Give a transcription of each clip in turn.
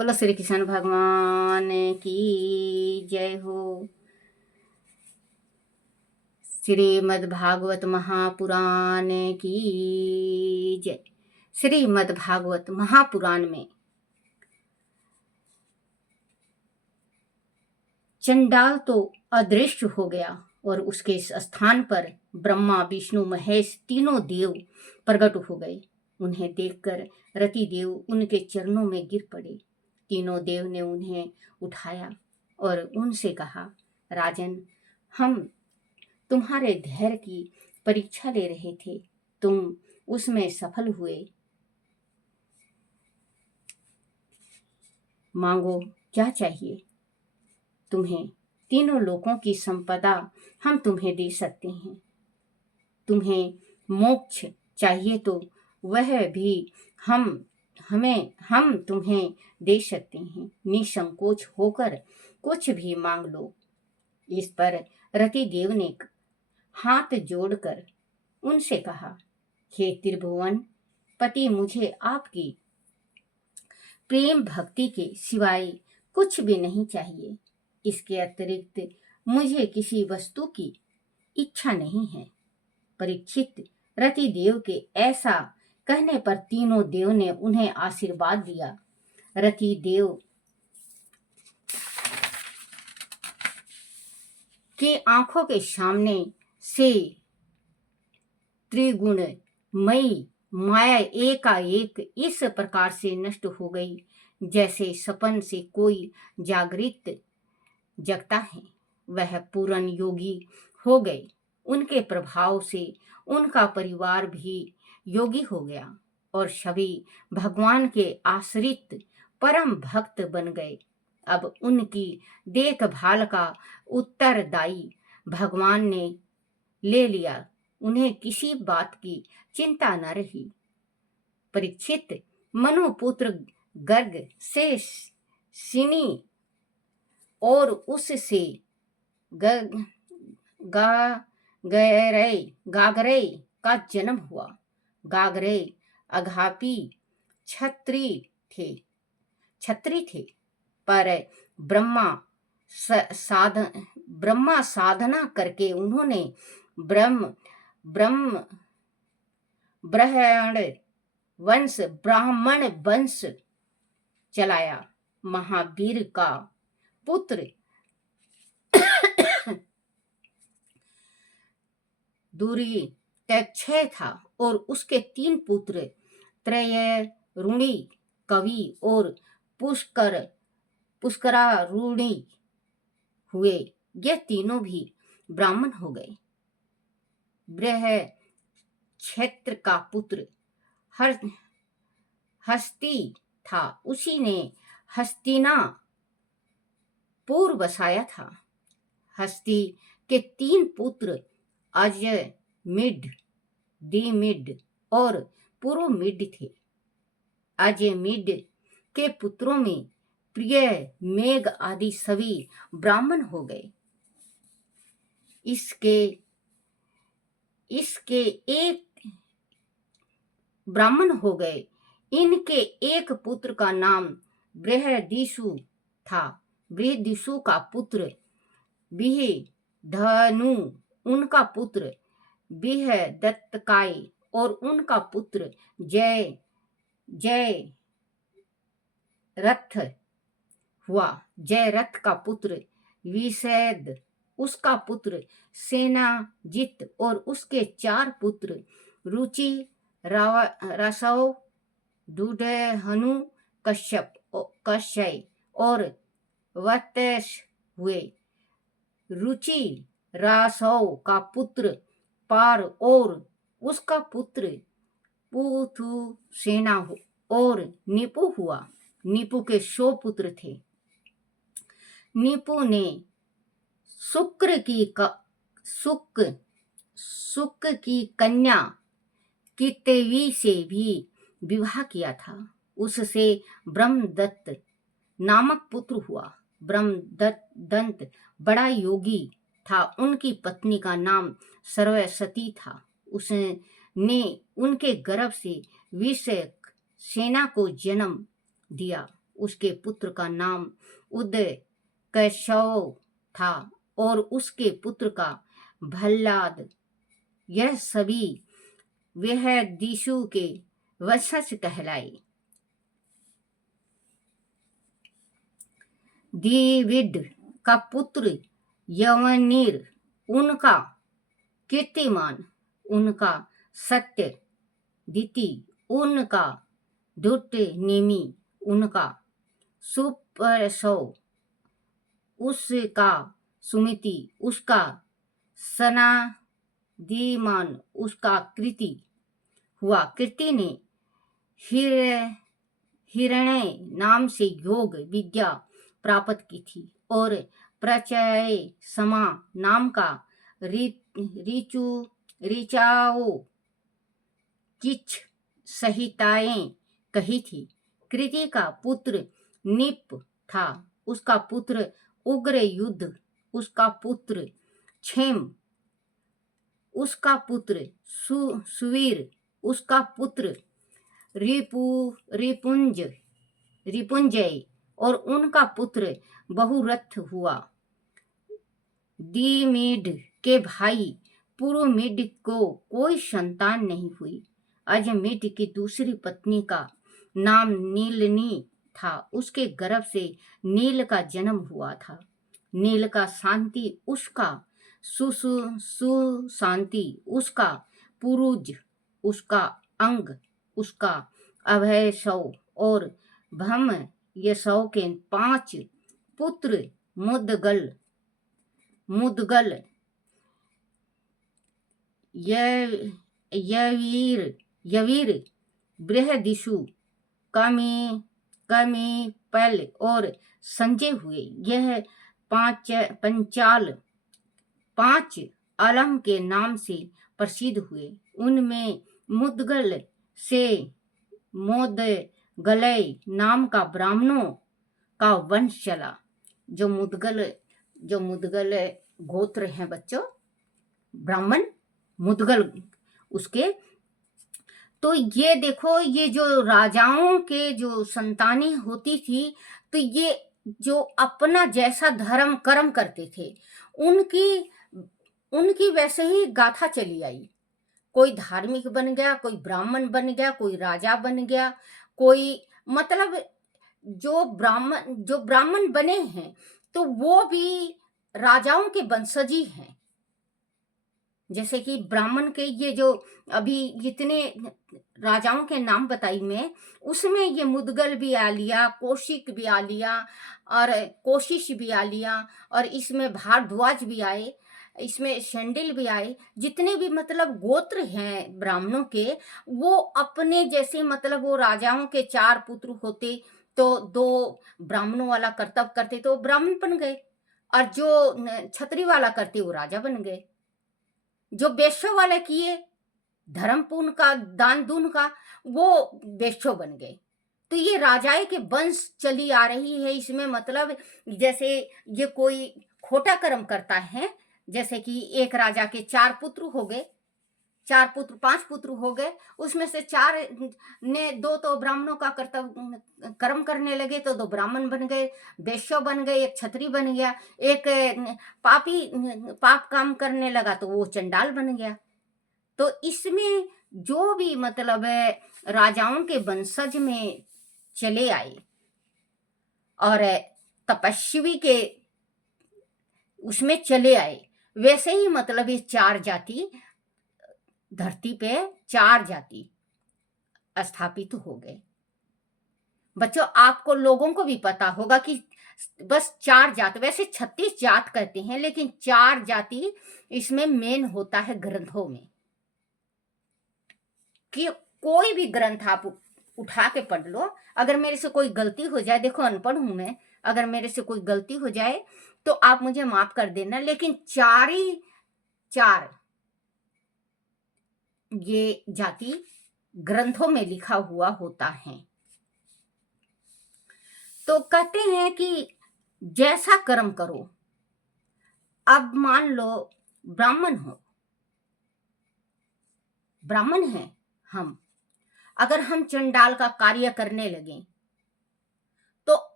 बोलो श्री कृष्ण भगवान की जय हो। श्रीमद् भागवत महापुराण की जय। श्रीमद् भागवत महापुराण में चंडाल तो अदृश्य हो गया और उसके स्थान पर ब्रह्मा विष्णु महेश तीनों देव प्रकट हो गए। उन्हें देखकर रति देव उनके चरणों में गिर पड़े। तीनों देव ने उन्हें उठाया और उनसे कहा, राजन, हम तुम्हारे धैर्य की परीक्षा ले रहे थे, तुम उसमें सफल हुए। मांगो, क्या चाहिए? तुम्हें तीनों लोकों की संपदा हम तुम्हें दे सकते हैं। तुम्हें मोक्ष चाहिए तो वह भी हम तुम्हें दे सकते हैं। निसंकोच होकर कुछ भी मांग लो। इस पर रति देव ने हाथ जोड़कर उनसे कहा, हे त्रिभुवन पति, मुझे आपकी प्रेम भक्ति के सिवाय कुछ भी नहीं चाहिए। इसके अतिरिक्त मुझे किसी वस्तु की इच्छा नहीं है। परीक्षित, रति देव के ऐसा कहने पर तीनों देव ने उन्हें आशीर्वाद दिया। रति देव की आंखों के सामने से त्रिगुणमयी माया एकाएक इस प्रकार से नष्ट हो गई जैसे सपन से कोई जागृत जगता है। वह पूर्ण योगी हो गए। उनके प्रभाव से उनका परिवार भी योगी हो गया और सभी भगवान के आश्रित परम भक्त बन गए। अब उनकी देखभाल का उत्तरदायी भगवान ने ले लिया। उन्हें किसी बात की चिंता न रही। परीक्षित, मनुपुत्र गर्ग से सिनी और उससे गागरे का जन्म हुआ। गागरे अघापी छत्री थे, पर ब्रह्मा साधना करके उन्होंने ब्राह्मण वंश चलाया। महावीर का पुत्र दूरी था और उसके 3 पुत्र त्रयरुणी, कवि और पुष्करारुणी हुए। ये तीनों भी ब्राह्मण हो गए। बृहक्षेत्र का पुत्र हस्ती था। उसी ने हस्तिनापुर बसाया था। हस्ती के 3 पुत्र अजमिड, दिमिड और पुरोमिड थे। अजमिड के पुत्रों में प्रिय, मेघ आदि सभी ब्राह्मण हो गए। इसके एक ब्राह्मण हो गए। इनके एक पुत्र का नाम बृहदिषु था। बृहदिषु का पुत्र बिहधनु, उनका पुत्र बिहदत्तकाय और उनका पुत्र जयरथ हुआ। जयरथ का पुत्र विषैद, उसका पुत्र सेनाजित और उसके 4 पुत्र रुचि, रसव, दुधहनु, कश्यप और वत्स हुए। रुचि रासव का पुत्र पार और उसका पुत्र पुथुसेना और निपु हुआ। निपु के 100 पुत्र थे। निपु ने शुक्र की कन्या कितवी से भी विवाह किया था। उससे ब्रह्मदत्त नामक पुत्र हुआ। ब्रह्मदत्त बड़ा योगी था। उनकी पत्नी का नाम सरस्वती था। उसने उनके गर्भ से विषय सेना को जन्म दिया। उसके पुत्र का नाम उदय कैशव था और उसके पुत्र का भल्लाद। यह सभी वह दिशु के वंशज कहलाए। डेविड का पुत्र यवनीर, उनका कीर्तिमान, उनका सत्य दिति, उनका दुष्ट नेमी, उनका सुपरसव, उसका सुमिति, उसका सनादिमान, उसका कृति हुआ। कृति ने हिरण्य नाम से योग विद्या प्राप्त की थी और प्रचय समा नाम का ऋचाओ किच संहिताएं कही थी। कृति का पुत्र निप था, उसका पुत्र उग्र युद्ध, उसका पुत्र क्षेम, उसका पुत्र सुवीर, उसका पुत्र रिपुंजय और उनका पुत्र बहुरथ हुआ। दीमिड के भाई पुरुमिड को कोई संतान नहीं हुई। अजमिड की दूसरी पत्नी का नाम नीलनी था, उसके गर्भ से नील का जन्म हुआ था। नील का शांति, उसका सुशांति, उसका पुरुज, उसका अंग, उसका अभयसव और भम यशव के 5 पुत्र मुदगल, यवीर, बृहदिशु, कमीपल और संजय हुए। यह पंचाल 5 अलम के नाम से प्रसिद्ध हुए। उनमें मुदगल से मोदगलय नाम का ब्राह्मणों का वंश चला। जो मुदगल गोत्र हैं बच्चों, ब्राह्मण मुदगल उसके, तो ये देखो, ये जो राजाओं के जो संतानें होती थी, तो ये जो अपना जैसा धर्म कर्म करते थे, उनकी वैसे ही गाथा चली आई। कोई धार्मिक बन गया, कोई ब्राह्मण बन गया, कोई राजा बन गया, कोई मतलब जो ब्राह्मण बने हैं तो वो भी राजाओं के वंशजी हैं। जैसे कि ब्राह्मण के ये जो अभी जितने राजाओं के नाम बताई मैं, उसमें ये मुदगल भी आ लिया, कौशिक भी आ लिया और कोशिश भी आ लिया, और इसमें भारद्वाज भी आए, इसमें शंडिल भी आए। जितने भी मतलब गोत्र हैं ब्राह्मणों के, वो अपने जैसे मतलब वो राजाओं के 4 पुत्र होते तो 2 ब्राह्मणों वाला कर्तव्य करते तो ब्राह्मण बन गए, और जो छत्री वाला करते वो राजा बन गए। जो वैश्य वाले किए धर्म पूर्ण का, दान दून का, वो वैश्य बन गए। तो ये राजाए के वंश चली आ रही है। इसमें मतलब जैसे ये कोई खोटा कर्म करता है, जैसे कि एक राजा के 4 पुत्र हो गए, 5 पुत्र हो गए, उसमें से 4 ने 2 तो ब्राह्मणों का कर्तव्य कर्म करने लगे तो 2 ब्राह्मण बन गए, वैश्य बन गए, एक क्षत्रिय बन गया, एक पाप काम करने लगा तो वो चंडाल बन गया। तो इसमें जो भी मतलब राजाओं के वंशज में चले आए और तपस्वी के उसमें चले आए, वैसे ही मतलब ये 4 जाति धरती पे 4 जाति स्थापित हो गए। बच्चों आपको लोगों को भी पता होगा कि बस 4 जात, वैसे 36 जात कहते हैं, लेकिन 4 जाति इसमें मेन होता है ग्रंथों में। कि कोई भी ग्रंथ आप उठा के पढ़ लो, अगर मेरे से कोई गलती हो जाए, देखो अनपढ़ हूं मैं, अगर मेरे से कोई गलती हो जाए तो आप मुझे माफ कर देना, लेकिन 4 ही 4 ये जाति ग्रंथों में लिखा हुआ होता है। तो कहते हैं कि जैसा कर्म करो। अब मान लो ब्राह्मण हैं हम, अगर हम चंडाल का कार्य करने लगे तो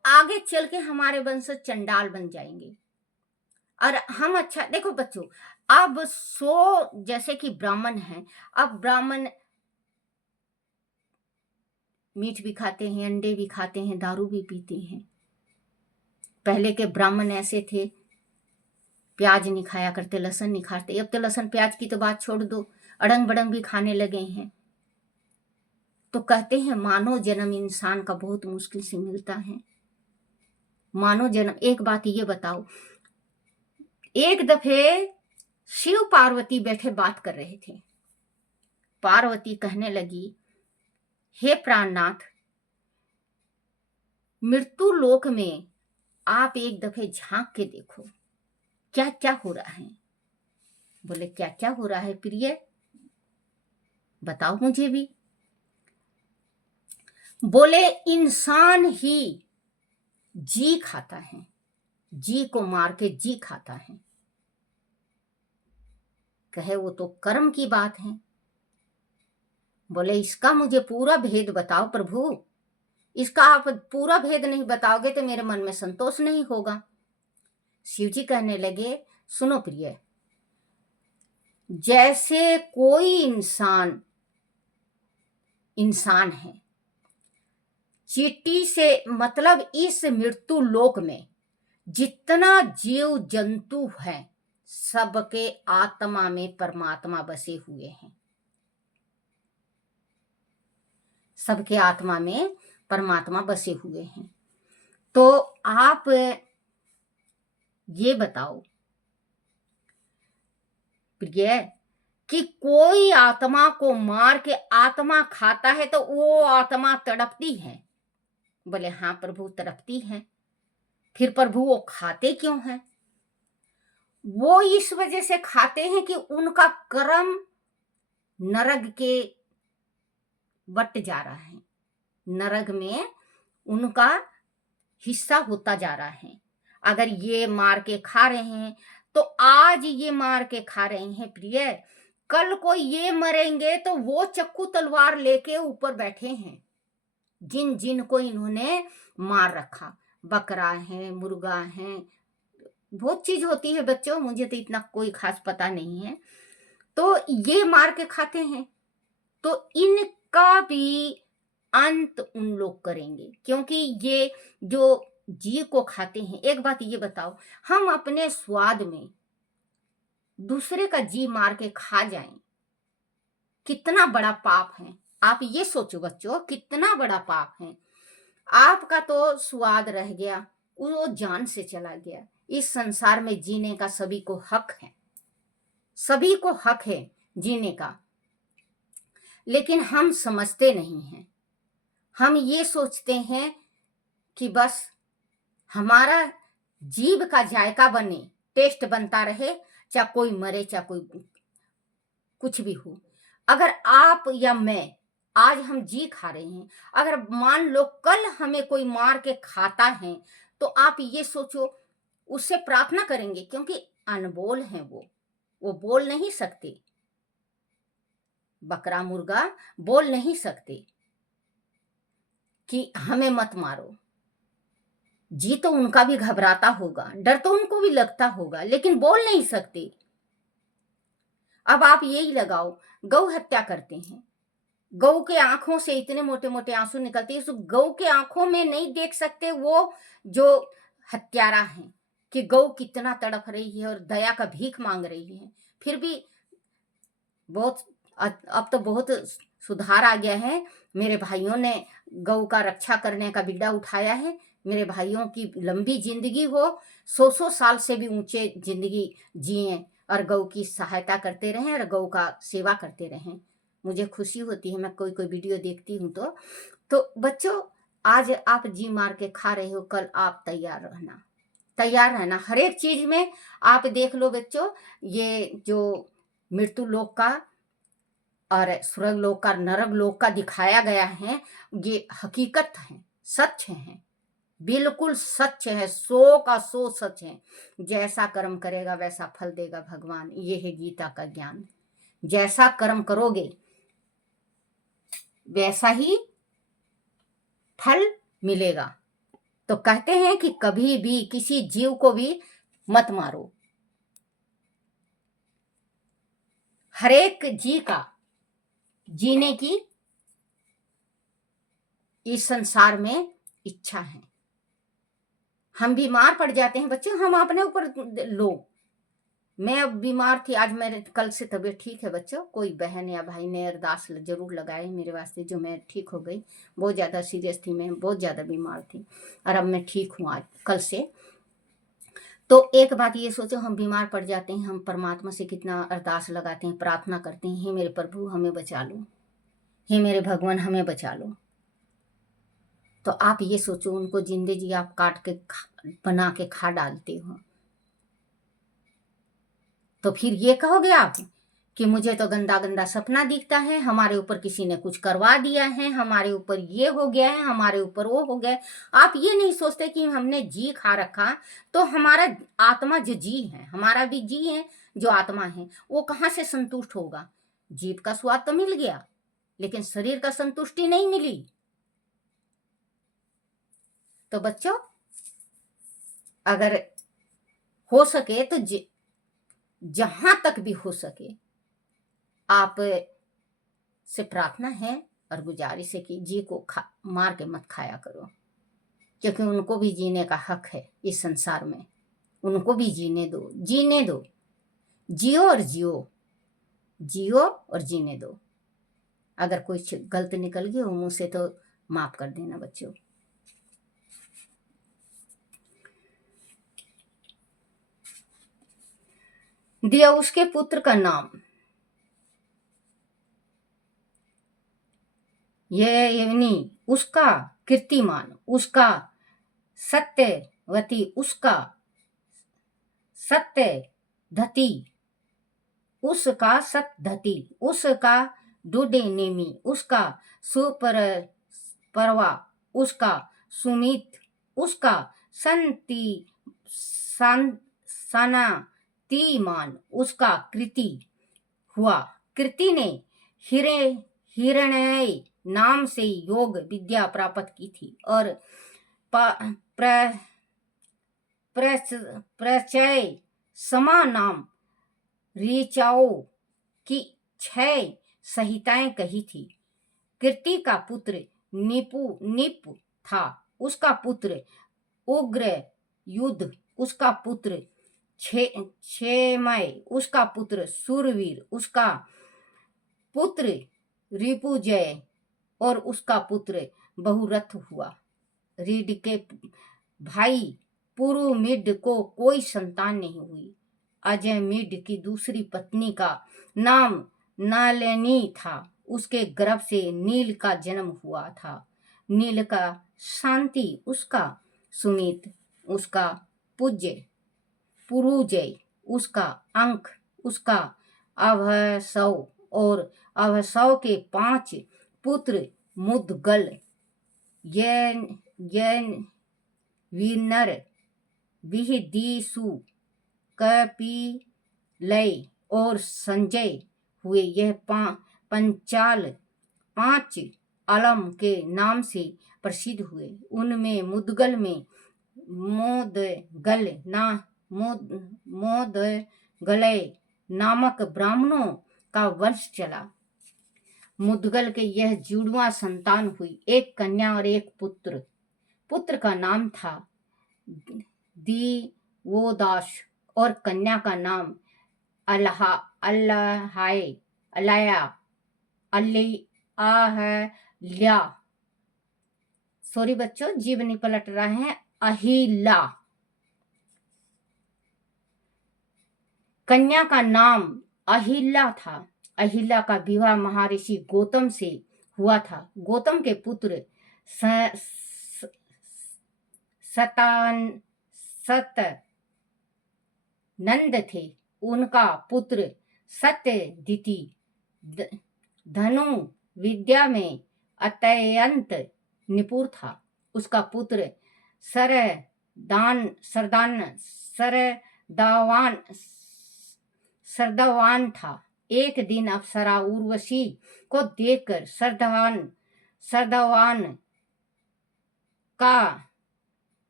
आगे चल के हमारे वंशज चंडाल बन जाएंगे। और हम अच्छा देखो बच्चों, अब जैसे कि ब्राह्मण हैं, अब ब्राह्मण मीट भी खाते हैं, अंडे भी खाते हैं, दारू भी पीते हैं। पहले के ब्राह्मण ऐसे थे, प्याज नहीं खाया करते, लहसुन नहीं खाते। अब तो लहसुन प्याज की तो बात छोड़ दो, अड़ंग बड़ंग भी खाने लगे हैं। तो कहते हैं मानव जन्म इंसान का बहुत मुश्किल से मिलता है। मानव जन्म, एक बात ये बताओ, एक दफे शिव पार्वती बैठे बात कर रहे थे। पार्वती कहने लगी, हे प्राणनाथ, मृत्यु लोक में आप एक दफे झांक के देखो क्या क्या हो रहा है। बोले क्या क्या हो रहा है प्रिय, बताओ मुझे भी। बोले इंसान ही जी खाता है, जी को मार के जी खाता है। कहे वो तो कर्म की बात है। बोले इसका मुझे पूरा भेद बताओ प्रभु, इसका आप पूरा भेद नहीं बताओगे तो मेरे मन में संतोष नहीं होगा। शिव जी कहने लगे, सुनो प्रिय, जैसे कोई इंसान है, चींटी से मतलब इस मृत्यु लोक में जितना जीव जंतु है सबके आत्मा में परमात्मा बसे हुए हैं। सबके आत्मा में परमात्मा बसे हुए हैं। तो आप ये बताओ प्रिय कि कोई आत्मा को मार के आत्मा खाता है तो वो आत्मा तड़पती है। बोले हाँ प्रभु तड़पती है। फिर प्रभु वो खाते क्यों हैं? वो इस वजह से खाते हैं कि उनका कर्म नरक के बट जा रहा है, नरक में उनका हिस्सा होता जा रहा है। अगर ये मार के खा रहे हैं तो आज ये मार के खा रहे हैं प्रिय, कल को ये मरेंगे तो वो चक्कू तलवार लेके ऊपर बैठे हैं। जिन जिन को इन्होंने मार रखा, बकरा है, मुर्गा है, बहुत चीज होती है बच्चों, मुझे तो इतना कोई खास पता नहीं है। तो ये मार के खाते हैं, तो इनका भी अंत उन लोग करेंगे, क्योंकि ये जो जी को खाते हैं। एक बात ये बताओ, हम अपने स्वाद में दूसरे का जी मार के खा जाएं, कितना बड़ा पाप है। आप ये सोचो बच्चों, कितना बड़ा पाप है। आपका तो स्वाद रह गया, वो जान से चला गया। इस संसार में जीने का सभी को हक है, सभी को हक है जीने का, लेकिन हम समझते नहीं हैं। हम ये सोचते हैं कि बस हमारा जीभ का जायका बने, टेस्ट बनता रहे, चाहे कोई मरे चाहे कोई कुछ भी हो। अगर आप या मैं आज हम जी खा रहे हैं, अगर मान लो कल हमें कोई मार के खाता है, तो आप ये सोचो उससे प्रार्थना करेंगे, क्योंकि अनबोल हैं वो बोल नहीं सकते। बकरा मुर्गा बोल नहीं सकते कि हमें मत मारो। जी तो उनका भी घबराता होगा, डर तो उनको भी लगता होगा, लेकिन बोल नहीं सकते। अब आप यही लगाओ, गौ हत्या करते हैं, गौ के आंखों से इतने मोटे मोटे आंसू निकलते हैं, उस गौ के आंखों में नहीं देख सकते वो जो हत्यारा है कि गौ कितना तड़प रही है और दया का भीख मांग रही है। फिर भी बहुत अब तो बहुत सुधार आ गया है। मेरे भाइयों ने गौ का रक्षा करने का बीड़ा उठाया है। मेरे भाइयों की लंबी जिंदगी हो, 100 साल से भी ऊंचे जिंदगी जिए और गौ की सहायता करते रहें और गौ का सेवा करते रहें। मुझे खुशी होती है, मैं कोई कोई वीडियो देखती हूँ। तो बच्चों, आज आप जी मार के खा रहे हो, कल आप तैयार रहना हर एक चीज में। आप देख लो बच्चों, ये जो मृत्यु लोक का और स्वर्ग लोक का, नरक लोक का दिखाया गया है, ये हकीकत है, सच है, बिल्कुल सच है, 100 का 100 सच है। जैसा कर्म करेगा वैसा फल देगा भगवान, ये है गीता का ज्ञान। जैसा कर्म करोगे वैसा ही फल मिलेगा। तो कहते हैं कि कभी भी किसी जीव को भी मत मारो। हरेक जीव का जीने की इस संसार में इच्छा है। हम बीमार पड़ जाते हैं बच्चे, हम अपने ऊपर लो। मैं अब बीमार थी, आज मेरे कल से तबीयत ठीक है बच्चों। कोई बहन या भाई ने अरदास जरूर लगाए मेरे वास्ते, जो मैं ठीक हो गई। बहुत ज़्यादा सीरियस थी मैं, बहुत ज़्यादा बीमार थी, और अब मैं ठीक हूँ आज कल से। तो एक बात ये सोचो, हम बीमार पड़ जाते हैं, हम परमात्मा से कितना अरदास लगाते हैं, प्रार्थना करते हैं, हे मेरे प्रभु हमें बचा लो, हे मेरे भगवान हमें बचा लो। तो आप ये सोचो, उनको जिंदे जी आप काट के बना के खा डालते हो, तो फिर ये कहोगे आप कि मुझे तो गंदा गंदा सपना दिखता है, हमारे ऊपर किसी ने कुछ करवा दिया है, हमारे ऊपर ये हो गया है, हमारे ऊपर वो हो गया। आप ये नहीं सोचते कि हमने जी खा रखा, तो हमारा आत्मा जो जी है, हमारा भी जी है जो आत्मा है, वो कहाँ से संतुष्ट होगा। जीभ का स्वाद तो मिल गया, लेकिन शरीर का संतुष्टि नहीं मिली। तो बच्चों, अगर हो सके तो जहां तक भी हो सके आप से प्रार्थना है और गुजारिश है कि जी को मार के मत खाया करो, क्योंकि उनको भी जीने का हक है इस संसार में। उनको भी जीने दो, जीने दो, जियो और जियो, जियो और जीने दो। अगर कुछ गलत निकल गया हो मुंह से तो माफ कर देना बच्चों। दिया उसके पुत्र का नाम, ये उसका कीर्तिमान, उसका सत्यवती, उसका सत्य धती, उसका सतधती, उसका डूडे नेमी, उसका सुपर परवा, उसका सुमित, उसका संति सनातिमान, उसका कृति हुआ। कृति ने हिरण्य नाम से योग विद्या प्राप्त की थी, और प्रचय समा नाम ऋचाओ की 6 संहिताएं कही थी। कीर्ति का पुत्र निप था, उसका पुत्र उग्र युद्ध, उसका पुत्र क्षेमय, उसका पुत्र सूरवीर, उसका पुत्र रिपुजय, और उसका पुत्र बहुरथ हुआ। रीड के भाई पुरुमिड को कोई संतान नहीं हुई। अजयमिड की दूसरी पत्नी का नाम नलिनी था, उसके गर्भ से नील का जन्म हुआ था। नील का शांति, उसका सुमित, उसका पूज्य पुरुजय, उसका अंक, उसका अभसव, और अभसव के 5 पुत्र मुदगल, यन विनर, विहदीसु, कपिलय और संजय हुए। यह पंचाल 5 अलम के नाम से प्रसिद्ध हुए। उनमें मुदगल में मोदगलय नामक ब्राह्मणों का वंश चला। मुदगल के यह जुड़वा संतान हुई, एक कन्या और एक पुत्र। पुत्र का नाम था दिवोदास, और कन्या का नाम अहिल्या। सॉरी बच्चों, जीभ नहीं पलट रहा है, अहिल्या। कन्या का नाम अहिल्या था। अहिल्या का विवाह महर्षि गौतम से हुआ था। गौतम के पुत्र नंद थे। उनका पुत्र सत्यदिति धनु विद्या में अत्यंत निपुण था। उसका पुत्र सरदवान था। एक दिन अप्सरा उर्वशी को देखकर सरदवान का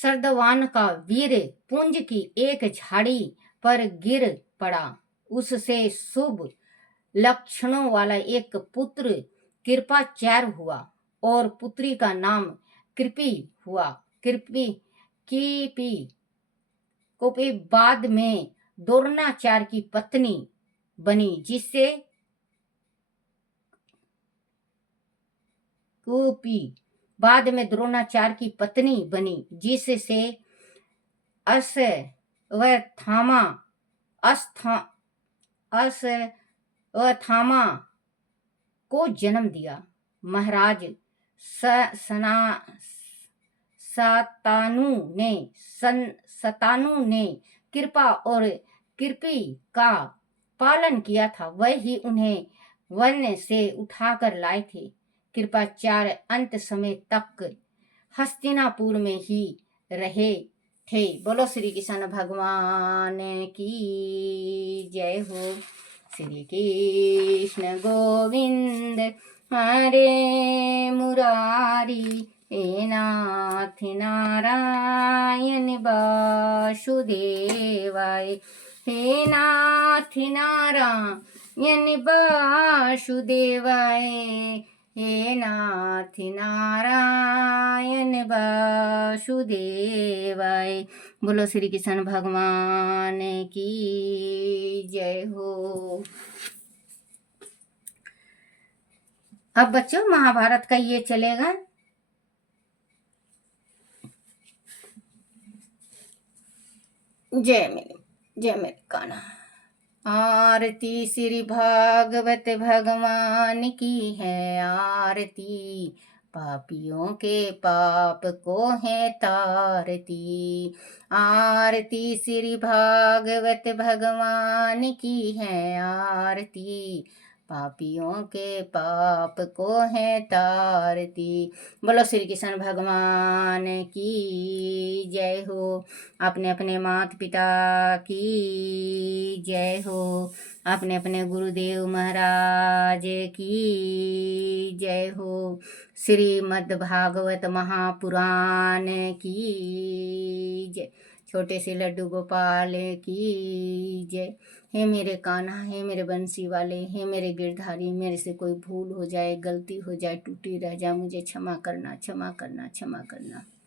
सर्दवान का वीर पुंज की एक झाड़ी पर गिर पड़ा। उससे शुभ लक्षणों वाला एक पुत्र कृपाचार्य हुआ और पुत्री का नाम कृपी हुआ। कृपी कीपी कोपी बाद में द्रोणाचार्य की पत्नी बनी, जिससे कुपी बाद में द्रोणाचार्य की पत्नी बनी, जिससे अश्वत्थामा अश्वत्थामा को जन्म दिया। महाराज सना सतानु ने कृपा और कृपी का पालन किया था। वह ही उन्हें वन से उठाकर लाए थे। कृपाचार्य अंत समय तक हस्तिनापुर में ही रहे थे। बोलो श्री कृष्ण भगवान की जय हो। श्री कृष्ण गोविंद हरे मुरारी, हे नाथ नारायण वासुदेवाय, हे नाथ नारायण वासुदेवाय, हे नाथ नारायण वासुदेवाय। बोलो श्री कृष्ण भगवान की जय हो। अब बच्चों महाभारत का ये चलेगा। जय मेरे कान्हा। आरती श्री भागवत भगवान की है आरती, पापियों के पाप को है तारती। आरती श्री भागवत भगवान की है आरती, पापियों के पाप को है तारती। बोलो श्री कृष्ण भगवान की जय हो। अपने अपने माता पिता की जय हो। अपने अपने गुरुदेव महाराज की जय हो। श्रीमद् भागवत महापुराण की जय। छोटे से लड्डू गोपाल की जय। हे मेरे कान्हा, हे मेरे बंसी वाले, हे मेरे गिरधारी, मेरे से कोई भूल हो जाए, गलती हो जाए, टूटी रह जाए, मुझे क्षमा करना, क्षमा करना, क्षमा करना।